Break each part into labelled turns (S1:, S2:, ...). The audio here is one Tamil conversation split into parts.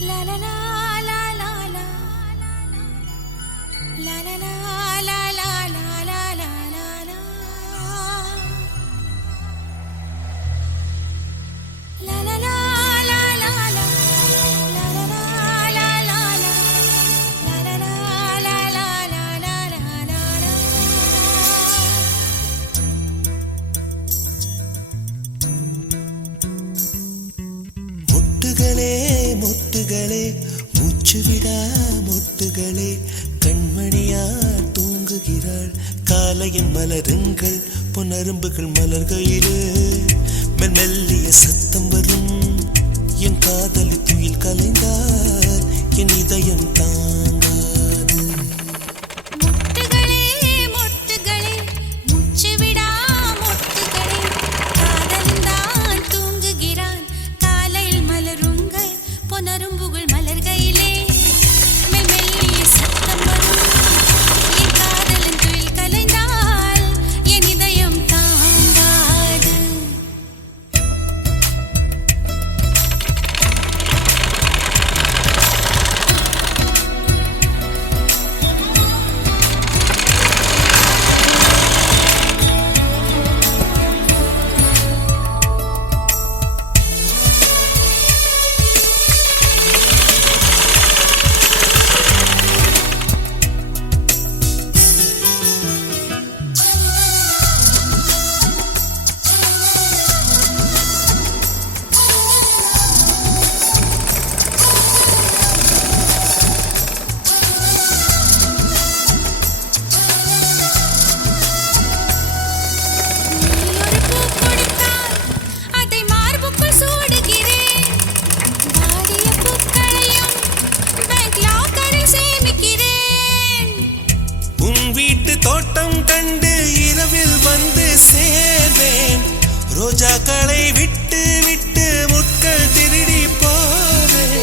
S1: la la la.
S2: முட்டுகளே மூச்சுவிடா முட்டுகளே கண்மணியா தூங்குகிறாள். காலையின் மலருங்கள் புனரும்புகள் மலர்கையிலே. மெல்மெல்லிய சத்தம் வரும் என்
S1: காதலி உருவம் கண்டு இரவில் வந்து சேர்வேன். ரோஜாக்களை விட்டு விட்டு முட்கள் திருடி போவேன்.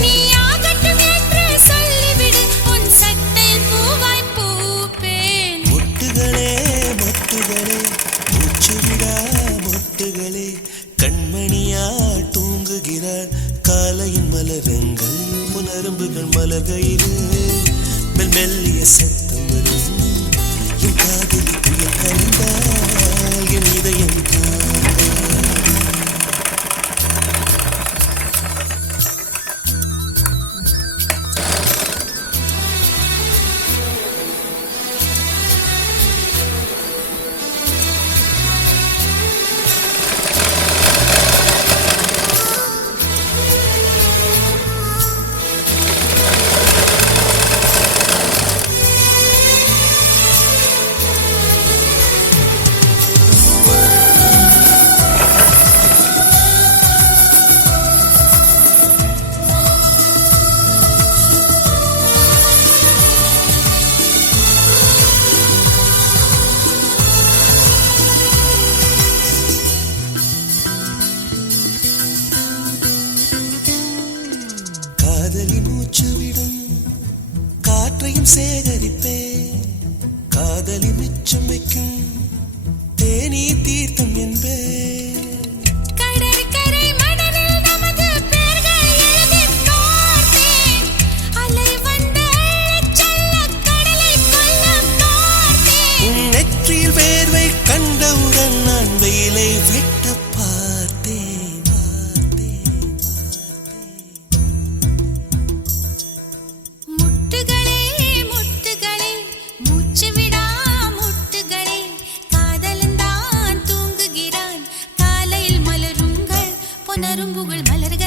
S1: முட்டுகளே முட்டுகளே மூச்சுவிடா முட்டுகளே. கண்மணியா தூங்குகிறார் காலையின் மலருங்கள் புனரும்புகள் மலர்கையில். மெல்லிய சத்தம் காதில் கண்டாய் என் இதயம் சேகரிப்பேன் நரும்புகள் மலர்கள்